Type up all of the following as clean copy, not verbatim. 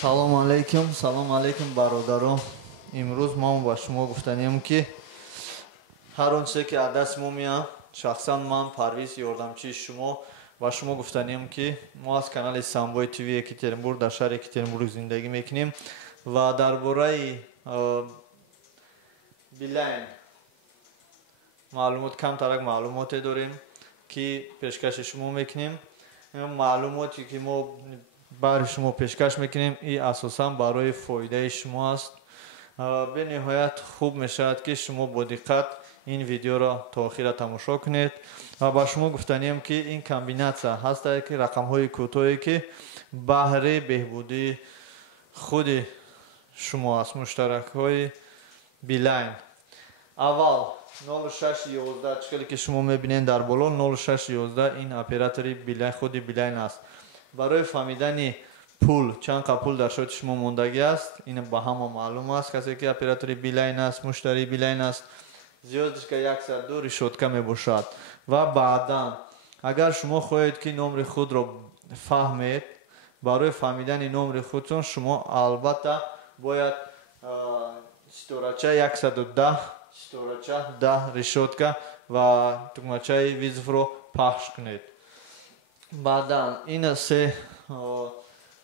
салом алейкум бародарон. Имрӯз ман ба шумо гуфтанем ки ҳар он чизе ки аз дасти мо меад, шахсан ман Парвиз ёрдамчии шумо ба шумо гуфтанем ки мо аз канали Самбой ТВ Екатеринбург дар шаҳри Екатеринбург зиндагӣ мекунем ва дар бораи билайн маълумот камтарак маълумоте дорем ки пешкаши шумо мекунем. маълумоте ки мо бари шумо пешкаш мекунем и асосан барои фоидаи шумо аст. бениҳоят хуб мешавад ки шумо бо диққат ин видеоро то охира тамошо кунед ва ба шумо гуфтанем ки ин комбинатсия ҳастад ки рақамҳои кӯтоҳе ки баҳри беҳбудии худи шумо аст, муштаракҳои билайн. аввал 0611 чикали ки шумо мебинед дар боло 0611 ин оператори билайн худи билайн аст. барои фаҳмидани пул чанқа пул дар шоти шумо мондагӣ аст, ин ба ҳама маълум аст. касе ки оператори билайн аст, муштарии билайн аст, зиёдашка 102 решотка мебошад. ва баъдан агар шумо хоҳед ки номри худро фаҳмед, барои фаҳмидани номри худтон шумо албатта бояд ситорача 110 ситорача 10 решотка ва тугмачаи визвро пахш кунед. баъдан ин се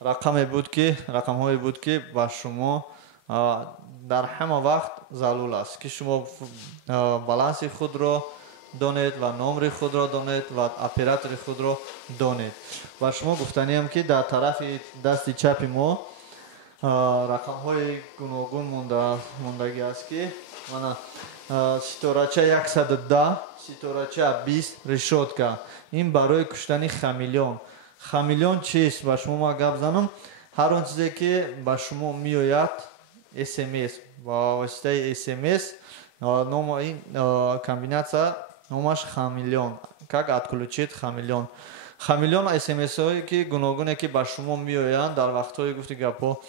рақамҳое буд ки ба шумо дар ҳама вақт залул аст ки шумо баланси худро донед ва номри худро донед ва оператори худро донед. ба шумо гуфтанем ки дар тарафи дасти чапи мо рақамҳои гуногун мондагӣ аст ки мана ситорача 110 ситорача 20 решотка. ин барои куштани хамелеон. хамелеон чист? ба шумо ма гап занам. ҳар он чизе ки ба шумо меояд смс ба воситаи смс, ин комбинатсия номаш хамелеон, как отключить хамелеон. хамелеон смсҳое ки гуногуне ки ба шумо меоянд дар вақтҳои гуфти гапҳо,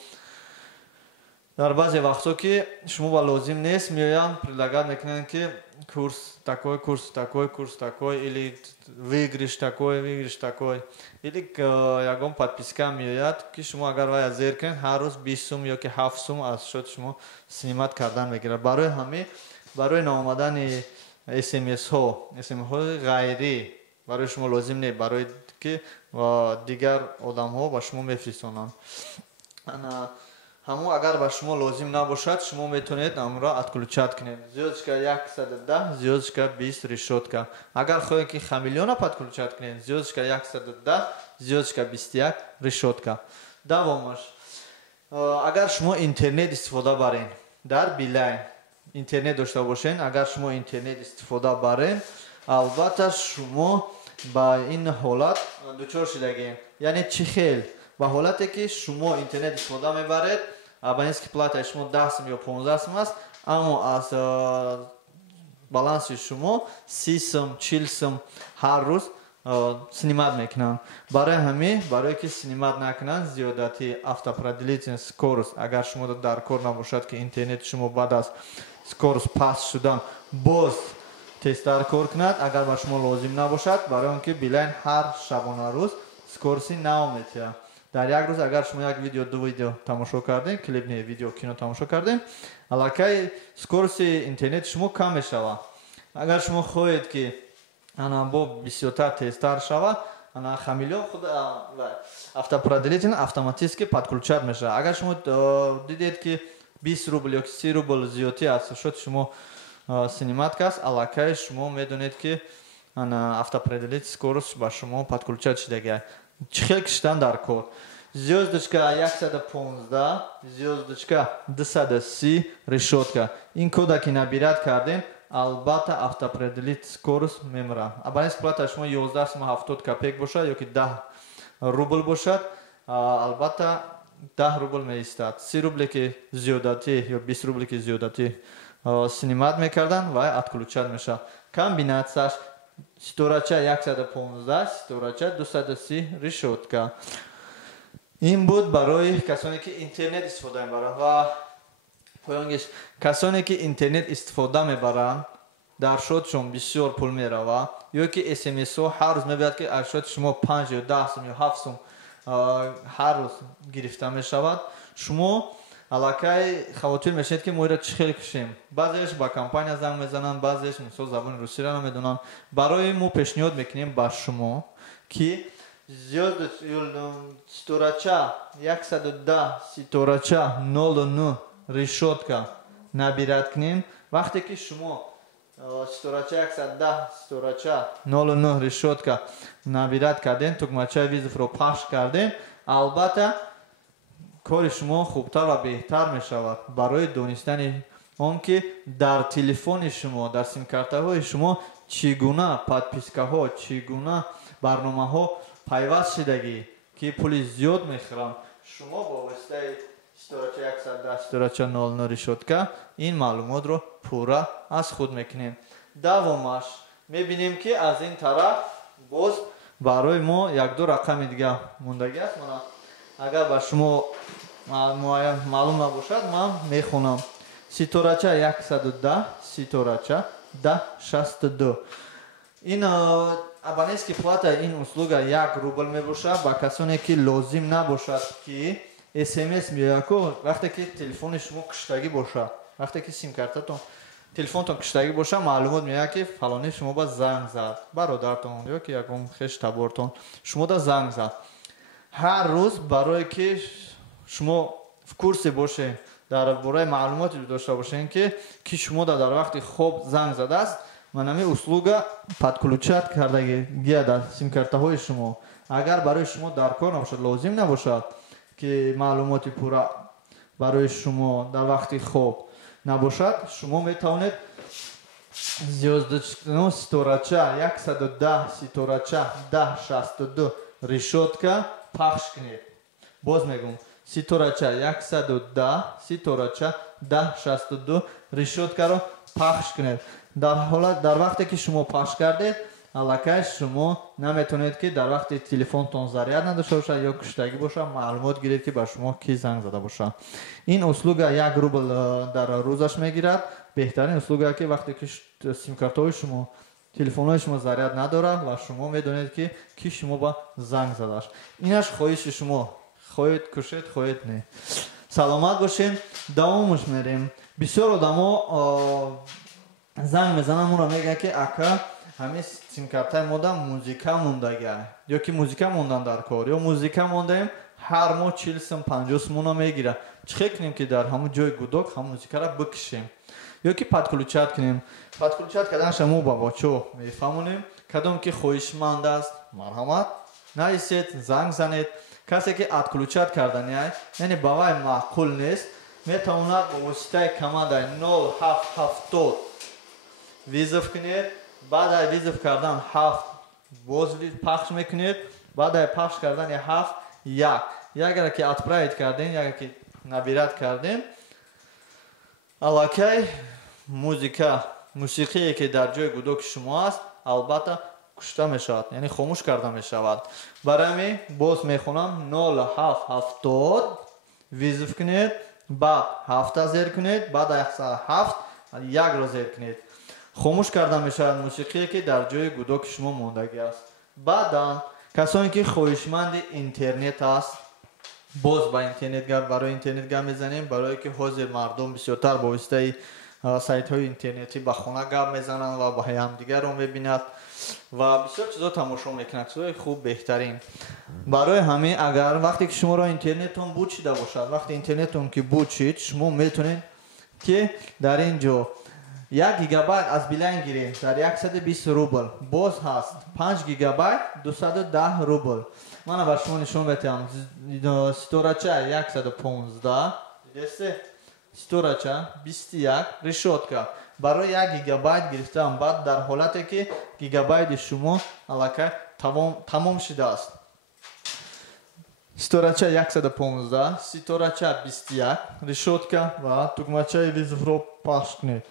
дар баъзе вақтҳо ки шумо ба лозим нест меоянд, предлагат мекунанд ки курс такой, курс такой, курс такой, или выигрыш такой, выигрыш такой. Или ягон подписка меояд ки шумо агар вая зер кунед ҳар рӯз 20 сум ё ки 7 сум аз шоти шумо снимат кардан мегирад. барои ҳамин, барои наомадани смсҳои ғайрӣ барои шумо лозим не, барои ки дигар одамҳо ба шумо мефиристонанд. ҳамун агар ба шумо лозим набошад шумо метавонед амро отключат кунед. Звездочка 110 звездочка 20 решотка. агар хоҳед ки хамелеона подключат кунед, звездочка 110 звездочка 21 решотка. давомаш, агар шумо интернет истифода барен дар билайн, интернет дошта бошед, агар шумо интернет истифода барен, албатта шумо ба ин ҳолат дучор шудагем. яъне чӣ хел? ба ҳолате ки шумо интернет истифода мебаред, абонентская плата шумо 10 сум ё 15 сум аст, аммо аз баланси шумо 30 сум 40 сум ҳар рӯз снимат мекунанд. барои ҳамин, барое ки снимат накунанд, зиёдати автопродлитель скорост, агар шумо дар кор набошад ки интернет шумо баъд аз скорост паст шудан боз тезтар кор кунад, агар ба шумо лозим набошад, барои он ки билайн ҳар шабона рӯз скорости нав метиҳад. дар як рӯз агар шумо як видео ду видео тамошо кардем, клип не видео кино тамошо кардем, аллакай скорости интернети шумо кам мешавад. агар шумо хоҳед ки бо бисёртар тезтар шавад, хамелеон худ автопродлитель автоматически подключат мешавад. агар шумо дидед ки 20 рубл ё 30 рубл зиёдтӣ аз шоти шумо снимат каст, аллакай шумо медонед ки автопродлитель скорост ба шумо подключат шудагӣ. чӣ хел киштан дар кор? звездочка 115 звездочка 230 решотка. ин кода ки набирад кардем, албатта автопродлитель скорост мемра. абонентская плата шумо 11 сум 70 копеек бошад ё ки 10 рубл бошад, албатта 10 рубл меистад. 30 рубли ки зиёдатӣ ё 20 рубли ки зиёдатӣ снимат мекардан ва отключат мешавад. комбинатсияш ситорача 115 ситорача 230 решотка. ин буд барои касоне ки интернет истифода мебаранд. ва поёнгиш, касоне ки интернет истифода мебаранд, дар шотшон бисёр пул меравад, ё ки смсҳо ҳар рӯз мебиёяд ки аз шоти шумо 5 ё 10 сум ё 7 сум ҳар рӯз гирифта мешавад. Шумо аллакай хавотир мешавед ки мо ира чӣ хел кушем. Баъзеаш ба компания занг мезананд, баъзеаш мисол забони русиро намедонанд. Барои мо пешниҳод мекунем ба шумо ки ситорача 110 ситорача 09 решетка набирад кунем. Вақте ки шумо ситорача 110 ситорача 09 решетка набирад кардем, тугмачаи визовро пахш кардем, албатта кори шумо хубтар ва беҳтар мешавад барои донистани он ки дар телефони шумо, дар симкартаҳои шумо чӣ гуна подпискаҳо, чӣ гуна барномаҳо пайваст шидагӣ ки пули зиёд мехӯранд. Шумо бо воситаи ситорача 110 ситорача 00 решетка ин маълумотро пурра аз худ мекунем. Давомаш мебинем ки аз ин тараф боз барои мо як-ду рақами дига мондагӣ аст. Мана агар ба шумо маълум набошад, ман мехонам. Ситорача 110 ситорача 1062. ин абонентский плата, ин услуга 1 рубл мебошад ба касоне ки лозим набошад ки смс меяку вақте ки телефони шумо куштагӣ бошад. Вақте ки симкартатон телефонтон куштагӣ бошад, маълумот меяд ки фалони шумо ба занг зад, бародартон ё ки ягон хештабортон шумо да занг зад. ҳар рӯз барое ки шумо в курсе бошед, дар бораи маълумоти дошта бошед ки шумо дар вақти хоб занг задааст, манами услуга подключат кардагия дар симкартаҳои шумо. Агар барои шумо дар кор набошад, лозим набошад ки маълумоти пурра барои шумо дар вақти хоб набошад, шумо метавонед ситорача 110 ситорача 1062 решетка пахш кунед. Боз мегӯм, ситорача 110 ситорача 1062 решеткаро пахш кунед. дар вақте ки шумо пахш кардед, аллакай шумо наметавонед ки дар вақти телефонтон заряд надошта бошад ё куштагӣ бошад, маълумот гиред ки ба шумо ки занг зада бошад. ин услуга 1 рубл дар рӯзаш мегирад. беҳтарин услуга ки вақте ки симкартаҳои шумо, телефонҳои шумо заряд надорад ва шумо медонед ки шумо ба занг задаш. инаш хоҳиши шумо, хоҳед кушед, хоҳед не. Саломат бошед. давомаш мерем. бисёр одамо занг мезананд, моро мегӯянд ки ака ҳамин симкартаи мода музика мондагия, ё ки музика мондан дар кор, ё музика мондаем ҳар моҳ 40 сум 50 сумона мегирад. чӣ хел кунем ки дар ҳамун ҷои гудок ҳамун музикаро бикшем, ё ки подключат кунем. подключат карданша мо ба бочо мефаҳмонем. кадом ки хоҳишманд аст, марҳамат, нависед, занг занед. касе ки отключат карданяй, яъне ба вай маъқул нест, метавонад бо воситаи командаи 0770 визов кунед. баъдаи визов кардан 7 боз пахш мекунед. баъдаи пахш кардани 7 ягара ки отправит кардем, ягара ки набират кардем, аллакай мусиқие ки дар ҷои гудоки шумо аст, албатта кушта мешавад, яъне хомӯш карда мешавад. барои ҳамин боз мехонам 0770 визов кунед, баъд 7 зер кунед, баъдаи 7 1 зер кунед. хомӯш карда мешавад мусиқие ки дар ҷои гудоки шумо мондагӣ аст. баъдан касоне ки хоҳишманди интернет аст, боз ба интернет гап, барои интернет гап мезанем, барое ки ҳозир мардум бисёртар бо воситаи сайтҳои интернетӣ ба хона гап мезананд ва ба ҳамдигарро мебинад ва бисёр чизо тамошо мекунад, чизои хуб беҳтарин. барои ҳамин агар вақте ки шуморо интернетон буд шида бошад, вақте интернетон ки буд шид, шумо метавонед ки дар ин ҷо 1 гигабайт аз билайн гирем дар 120 рубл. боз ҳаст 5 гигабайт 210 рубл. мана ба шумо нишон метавам. ситорача 115 ситорача 21 решетка. барои 1 гигабайт гирифтам. баъд дар ҳолате ки гигабайти шумо аллакай тамом шидааст. ситорача 115 ситорача 21 решетка ва тугмачаи визовро пахш кунед.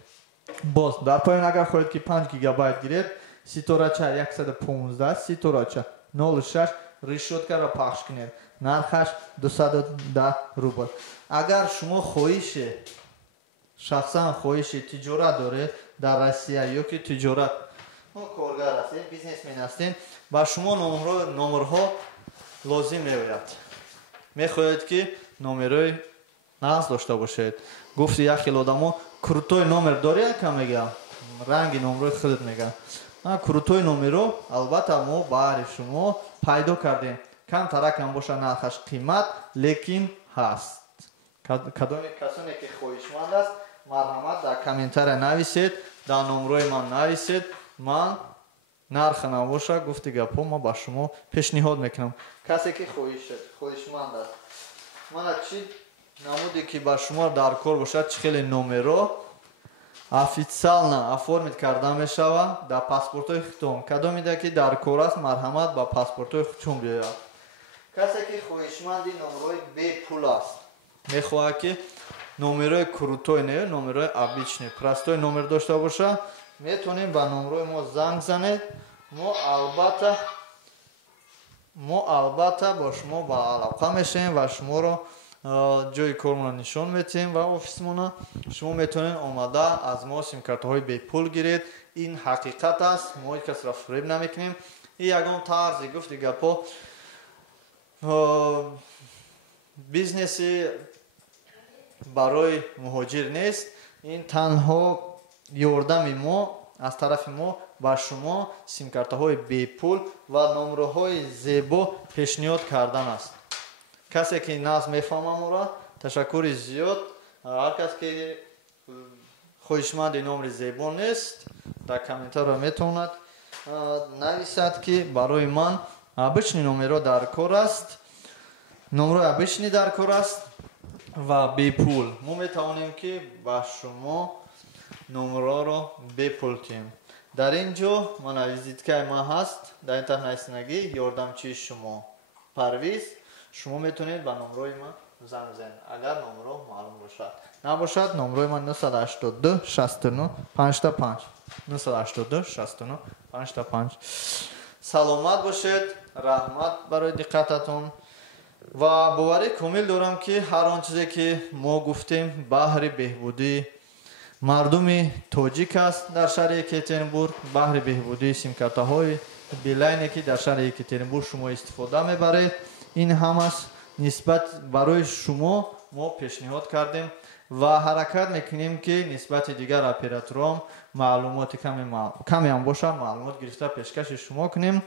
боз дар поён агар хоҳед ки 5 гигабайт гиред, ситорача 115 ситорача 06 решеткаро пахш кунед. нархаш 210 рубл. агар шумо шахсан хоҳиши тиҷорат доред дар Россия ё ки тиҷорат коргар ҳастед, бизнесмен ҳастед, ба шумо номерҳо лозим меояд. Мехоҳед ки номерои нағз дошта бошед. Гуфти як хел одамо крутой номер дори яка мега ранги номерои худат мега. Крутой номеро албатта мо баъри шумо пайдо кардем. Кам таракам боша нархаш қимат, лекин ҳаст. Кадоми касоне ки хоҳишманд аст, марҳамат дар комментария нависед, дар номерои ман нависед. Ман нарха набоша гуфти гапҳо ма ба шумо пешниҳод мекунам. Касе ки хоҳишманд аст, мана чӣ намуде ки ба шумо дар кор бошад, чӣ хеле номеро официально оформит карда мешавад дар паспортҳои худтон. Кадомида ки дар кор аст, марҳамат ба паспортҳои худтон биёяд. Касе ки хоҳишманди номерои бепул аст, мехоҳад ки номерои крутой не номерои обичный простой номер дошта боша, метонем ба номерои мо занг занед. мо албатта ба шумо ба алоқа мешавем ва шуморо ҷои кормона нишон метиҳем ва офисмона. Шумо метавонед омада аз мо симкартаҳои бепул гиред. Ин ҳақиқат аст, мо ҳеҷ касро фуреб намекунем. ин ягон тарзи гуфти гапҳо бизнеси барои муҳоҷир нест. Ин танҳо ёрдами мо аз тарафи мо ба шумо симкартаҳои бепул ва номероҳои зебо пешниҳод кардан аст. Касе ки нағз мефаҳма моро, ташаккури зиёд. ҳар кас ки хоҳишманди номери зебо нест, дар комментария метавонад нависад ки барои ман обичный номеро дар кор аст, номерои обичный дар кор аст ва бепул. мо метавонем ки ба шумо номероро бепултем. дар ин ҷо мана визиткаи ман ҳаст, дар интернет-нависинагӣ ёрдамчии шумо Парвиз. шумо метавонед ба номерои ман занг занед, агар номеро маълум бошад. набошад, номерои ман 982 69 55 982 69 55. саломат бошед. раҳмат барои диққататон ва боварӣ комил дорам ки ҳар он чизе ки мо гуфтем баҳри беҳбудии мардуми тоҷик аст дар шаҳри Екатеринбург, баҳри беҳбудии симкартаҳои билайне ки дар шаҳри Екатеринбург шумо истифода мебаред. ин ҳамаш нисбат барои шумо мо пешниҳод кардем ва ҳаракат мекунем ки нисбати дигар операторон маълумоти камеам боша маълумот гирифта пешкаши шумо кунем.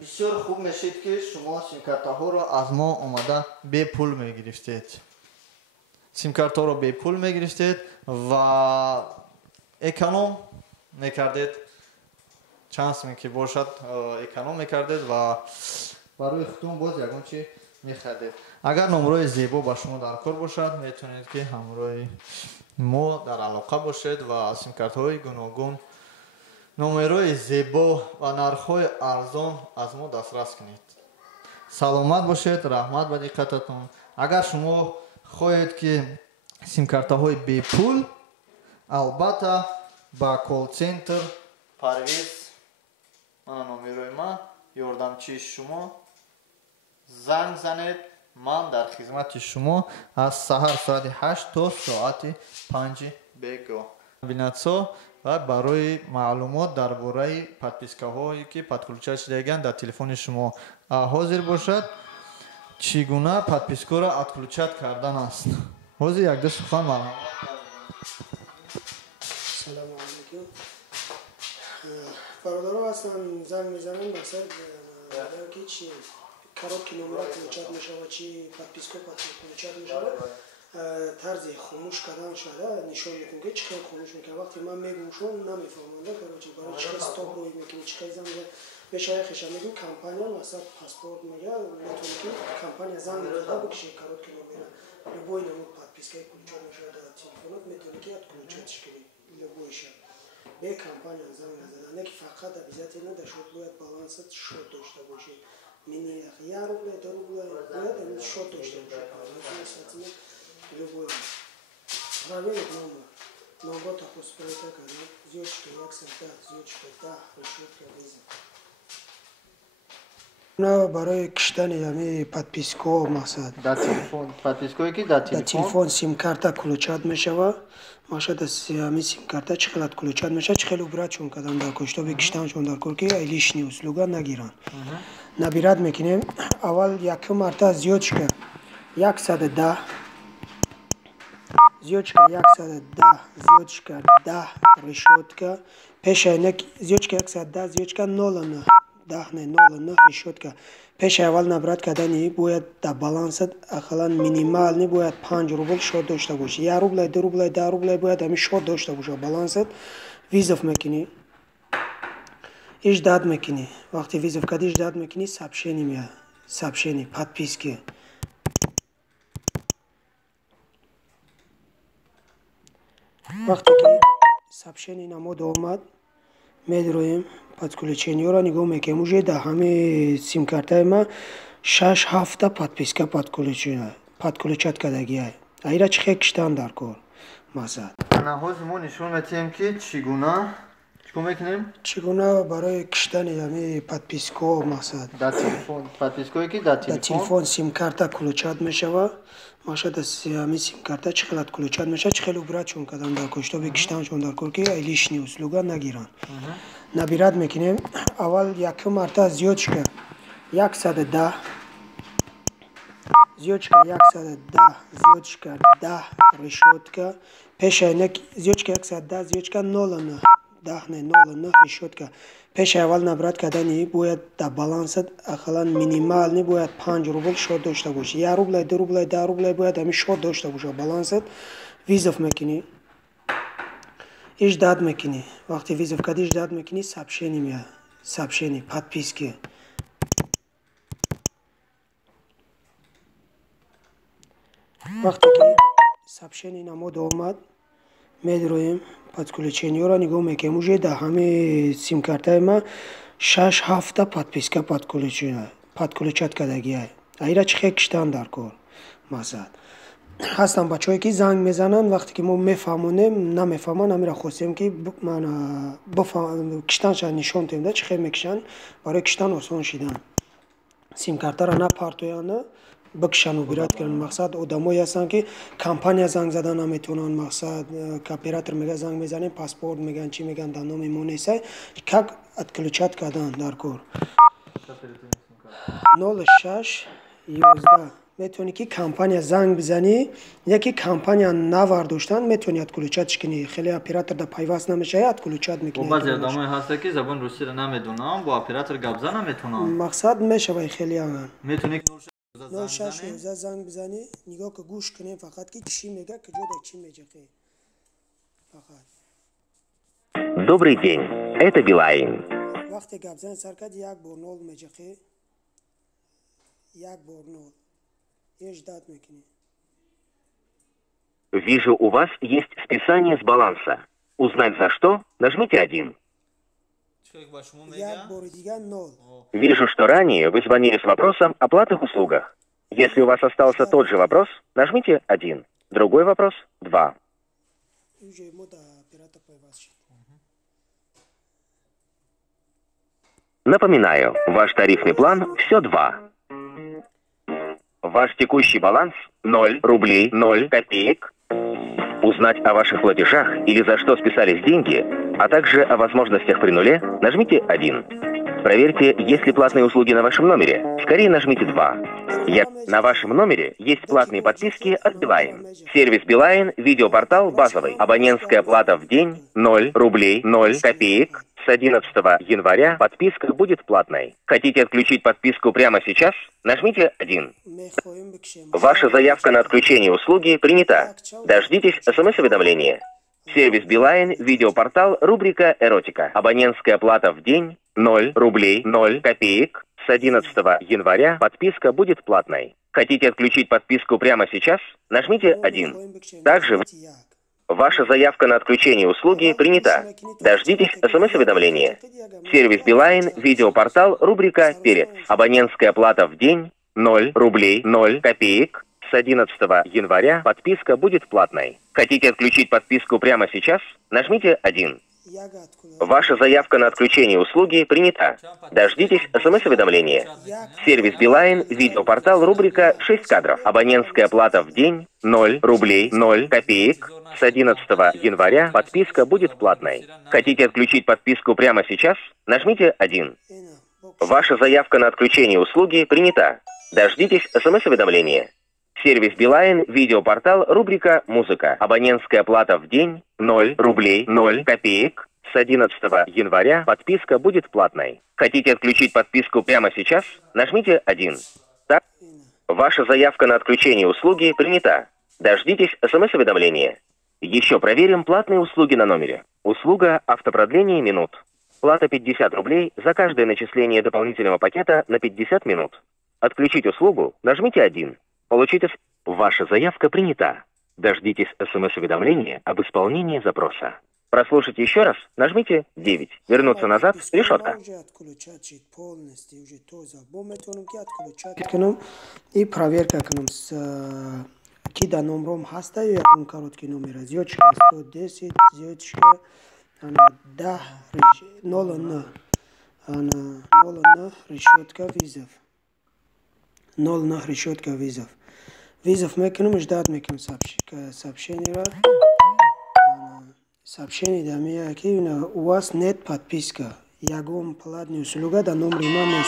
бисёр хуб мешид ки шумо симкартаҳоро аз мо омада бепул мегирифтед. симкартаҳоро бепул мегирифтед ва эконом мекардед. чансме ки бошад эконом мекардед ва барои худтон боз ягон чи мехардед. агар номерои зебо ба шумо дар кор бошад, метавонед ки ҳамроҳи мо дар алоқа бошед ва симкартаҳои гуногун номерои зебо ва нархҳои арзон аз мо дастрас кунед. саломат бошед. раҳмат ба диққататон. агар шумо хоҳед ки симкартаҳои бепул, албатта ба колл-центр Парвиз, мана номерои ман, ёрдамчии шумо занг занед. ман дар хизмати шумо аз саҳар соати 8 то соати 5 бегоҳ. бинатсо ва барои маълумот дар бораи подпискаҳое ки подключат шудаганд дар телефони шумо ҳозир бошад, чӣ гуна подпискаро отключат кардан аст. ҳозир як ду сухан марҳамат. салому алайкум. бародаро ҳастам, занг мезанам мақсад ки чи короткий номера включат мешавад, чи подписка включат мешавад. тарзи хомӯш кардан шуда нишон метем ки чӣ хел хомӯш мекунад. вақте ман мегум шумо намефаҳманд короче барои чӣ хел стоп роҳ мекунед, чӣ хел занг мешавад хеша мегӯ компания масаб паспорт мега метавонед ки компания занг мекарда бикишед короткий номера. любой намуд подпискаи включат мешавад дар телефонот, метавонед ки отключатиш кунед любойша. бе компания занг назада, не ки фақат обязательно да шот бояд балансат шот дошта бошед. мини 1 рубля 2 рубля бояд шот дошта бошед. любой проверить номер тахоспита канал зёчка 105 зёчка да решетка виза. چگونه برای کشتن یعنی подписку مقصد در تلفن подписку کی در در تلفن تلفن سیم کارت کلوچات میشوه ماشد همین سیم کارت چقدر کلوچات میشه چخیلی برات چون کدام در کشتا بکشتن چون در کور که ایلیش نیوز لوگا نگیرن نبیرد میکنیم اول یک مرتا زیاد شکر 110 زیاد شکر 110 زیاد شکر 10 решетка پیش اینک زیاد شکر 110 زیاد شکر 09 10 نه 09 решетка پیش اول نبرد کردنی باید در بالانس اقلا مینیمال نی باید 5 روبل شد داشته باشی 1 روبل 2 روبل 10 روبل باید همین شد داشته باشه بالانست ویزاف میکنی ایش داد میکنی وقتی ویزاف کردیش داد میکنی сообщение میاد сообщение подписки وقتی که сообщение نمود اومد میدرویم подключение را نگاه میکنیم уже در همه سیم کارتای ما 6 هفته подписка подключат کردگی های ایرا چه کشتن در کار مقصد نهوز ما نشون میتیم که چیکار میکنیم چگونه برای کشتن یعنی подписку مقصد در تلفن подписку کی در در تلفن تلفن سیم کارت کلوچات میشوه ماشد همین سیم کارت چقدر کلوچات میشه چخیلی برات چون کدام در کشتا بکشتن چون در کور که ایلیش نیوز لوگا نگیرن نبیرد میکنیم اول یک مرتا زیاد شکر 110 زیاد شکر 110 زیاد شکر 10 решетка پیش اینک زیاد شکر 110 زیاد شکر 09 10 نه 09 решетка پیش اول نبرد کردنی باید در بالانس اقلا مینیمال نی باید 5 روبل شد داشته باشی 1 روبل 2 روبل 10 روبل باید همین شد داشته باشه بالانست ویزاف میکنی ایش داد میکنی وقتی ویزاف کردیش داد میکنی сообщение میاد сообщение подписки وقتی که сообщение نمود اومد میدرویم подключение را نگاه میکنیم уже در همه سیم کارتای ما 6 هفته подписка подключат کردگی های ایرا چه کشتن در کار مقصد هستن بچه‌ای که زنگ میزنن وقتی که ما میفهمونیم نمیفهمن امیرا خواستیم که من کشتنش نشون دیم چه خیلی میکشن برای کشتن آسان شدن سیم کارت را نپرتویانه بکشن و بیرات کردن مقصد آدمایی هستن که کمپانی زنگ زدن نمیتونن مقصد کاپیراتور میگه زنگ میزنیم پاسپورت میگن چی میگن در نام مونیسه که کلوچات کردن در کور 06 11 میتونی که کمپانی زنگ بزنی یکی کمپانی نوارداشتن میتونی ات کلوچات کنی خیلی اپراتور در پیوست نمیشه ات کلوچات میکنی بعضی آدمای هست که زبان روسی رو نمیدونن با اپراتور گپ زدن نمیتونن مقصد میشه خیلی هم میتونی 06 زنگ بزنی نگاه که گوش کنی فقط که چی میگه که جو چی میگه فقط Добрый день, это Билайн. وقتی گپ زنی سرکت یک بار 0 میگه یک بار 0 ایش داد میکنی Вижу, у вас есть списание с баланса. Узнать за что? Нажмите 1. یک بار دیگه 0 Вижу, что ранее вы звонили с вопросом о платных услугах. Если у вас остался тот же вопрос, нажмите 1. Другой вопрос – 2. Напоминаю, ваш тарифный план все 2. Ваш текущий баланс 0 рублей 0 копеек. Узнать о ваших платежах или за что списались деньги, а также о возможностях при нуле, нажмите 1. Проверьте, есть ли платные услуги на вашем номере. Скорее нажмите 2. На вашем номере есть платные подписки от Билайн. Сервис Билайн, видеопортал базовый. Абонентская плата в день 0 рублей 0 копеек. С 11 января подписка будет платной. Хотите отключить подписку прямо сейчас? Нажмите 1. Ваша заявка на отключение услуги принята. Дождитесь смс-уведомления. Сервис Билайн, видеопортал, рубрика «Эротика». Абонентская плата в день 0 рублей 0 копеек. С 11 января подписка будет платной. Хотите отключить подписку прямо сейчас? Нажмите 1. Также ваша заявка на отключение услуги принята. Дождитесь смс-уведомления. Сервис Билайн, видеопортал, рубрика «Перец». Абонентская плата в день 0 рублей 0 копеек. С 11 января подписка будет платной. Хотите отключить подписку прямо сейчас? Нажмите 1. Ваша заявка на отключение услуги принята. Дождитесь СМС-уведомления. Сервис Билайн, видеопортал, рубрика «6 кадров». Абонентская плата в день 0 рублей 0 копеек. С 11 января подписка будет платной. Хотите отключить подписку прямо сейчас? Нажмите 1. Ваша заявка на отключение услуги принята. Дождитесь СМС-уведомления. Сервис Билайн, видеопортал, рубрика «Музыка». Абонентская плата в день 0 рублей 0 копеек. С 11 января подписка будет платной. Хотите отключить подписку прямо сейчас? Нажмите 1. Так. Ваша заявка на отключение услуги принята. Дождитесь СМС-уведомления. Еще проверим платные услуги на номере. Услуга автопродление минут. Плата 50 рублей за каждое начисление дополнительного пакета на 50 минут. Отключить услугу? Нажмите 1. Получите... Ваша заявка принята. Дождитесь СМС-уведомления об исполнении запроса. Прослушайте еще раз, нажмите 9. Вернуться назад, решетка. И проверка кида номером хаста, якун короткий номер, зёчка 110, зёчка 10, 00, 00, решетка визов. 00, решетка визов. Визов мекнем, ждать мекнем сообщение. Сообщение до меня, у вас нет подписка. Я говорю, платную услугу до номера имам.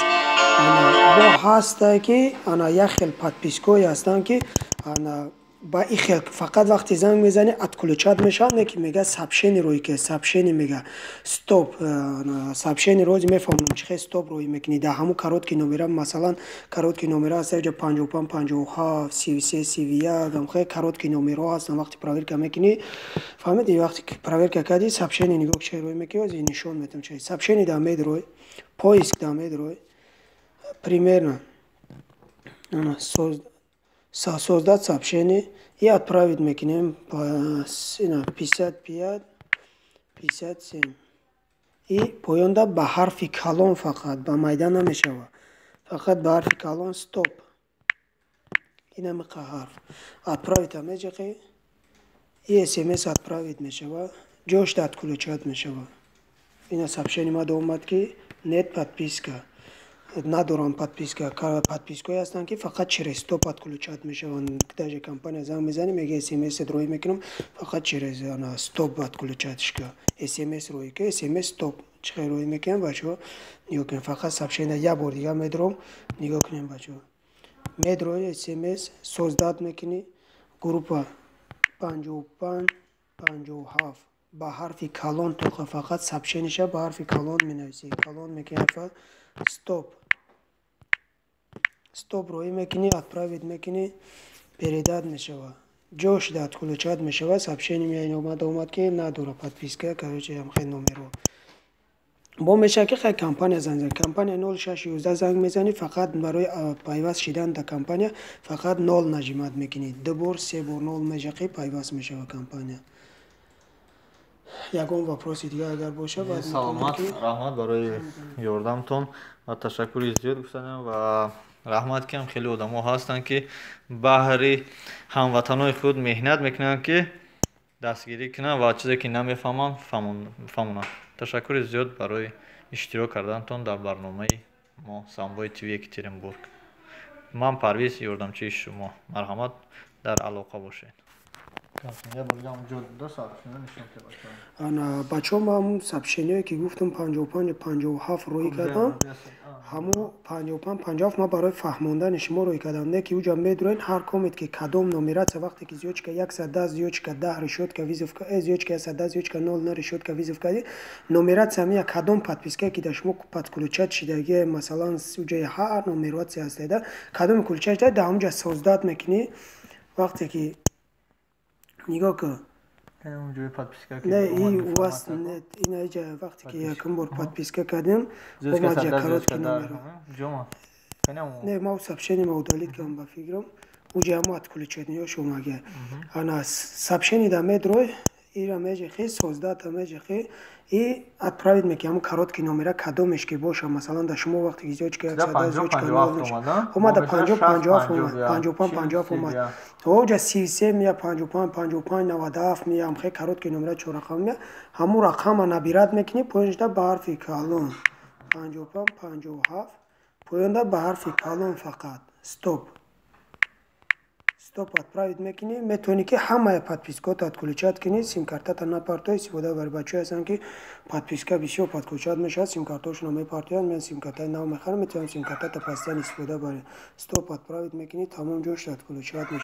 Она хаста ки, она яхел подписку, ястан ки, она با این فقط وقتی زنگ میزنی отключать میشن که میگه сообщение روی که сообщение میگه stop сообщение روز میفهمم چه stop روی میکنی ده همون کارت نمره مثلا کارت نمره هست جو 55 57 33 31 گم خیلی کارت نمره هست وقتی проверка میکنی فهمیدی وقتی проверка کردی сообщение نگاه چه روی میکنی از نشون میدم چه сообщение دامید روی поиск دامید روی примерно создать сообщение и отправить мекинем 55 57 и поёнда ба ҳарфи калон фақат ба майда намешава фақат ба ҳарфи калон стоп инамиқа ҳарф отправить амеҷақи и смс отправить мешава ҷошта отключат мешава ина сообщение ма омад ки нет подписка ندارم подписку هستن که فقط через стоп отключать میشون даже компания زنگ میزنه میگه SMS روی میکنم فقط через стоп отключатش که SMS روی که SMS стоп چه روی میکنم بچه‌ها نگاه کنیم فقط сообщение یا بار دیگه میدارم نگاه کنیم بچه‌ها میدروی SMS создать میکنی گروه 55 57 با حرف کلان تو فقط сообщение با حرف کلان مینویسی کلان میکنی стоп стоп روی میکنی отправить میکنی передать میشوه جوش داد отключать میشوه сообщение میاد اومد که نداره подписка короче هم خیلی نمره با میشه که خیلی کمپانی زنگ کمپانی 0611 زنگ میزنی فقط برای پیوست شدن در کمپانی فقط 0 نجمت میکنی دو بار سه بار 0 میشه که پیوست میشوه کمپانی ягон вопроси дига агар боша баъд саломат раҳмат барои ёрдамтон ва ташаккури зиёд гуфтанам ва раҳмат ки ҳам хеле одамо ҳастанд ки баҳри ҳамватанои худ меҳнат мекунанд ки дастгирӣ кунанд ва чизе ки намефаҳманд фаҳмонанд ташаккури зиёд барои иштирок карданатон дар барномаи мо самбои тв екатеринбург ман парвиз ёрдамчии шумо марҳамат дар алоқа бошед бачаҳо ман сообщение ки гуфтам 55 57 рӯй кардам ҳамун 55 57 ман барои фаҳмондани шумо рӯй кардам не ки уҷа медурен ҳар комет ки кадом номератсия вақте ки зиёчка 110 зиёчка 10 решетка визовка зиёчка 110 зиёчка 0 решетка визовка номератсия мия кадом подписка ки дар шумо подключат шидаги масалан уҷа ҳар номератсия ҳастеда кадом включат да ҳамуҷа создат мекунӣ вақте ки нигоҳ кун не и у вас нет инаҷа вақте ки якум бор подписка кардем омаҷа коротки номера не ма сообщение ма удалит кардам ба фикрам уҷа ҳамо отключат ё шумага ана сообщение да медрой ира межихи 16 межихи и отправить мекиам короткий номера кадомешки боша масалан да шумо вақте гизочка 100 омада 50 омад оҷа 33 мия 55 97 мия амхе короткий номера чорақам мия ҳамун рақама набират мекини поинда ба ҳарфи калон 55 57 поинда ба ҳарфи калон фақат стоп отправить мекини метони ки ҳамаи подпискота отключат кини сим-картата напартои истифода бари бачаҳое ҳастанд ки подписка бисёр подключат мешавад сим-картошона мепартоянд мен сим-картаи нав мехарам метавонам сим-картата пастиан истифода бари стоп отправить мекини тамом ҷош отключат мешавад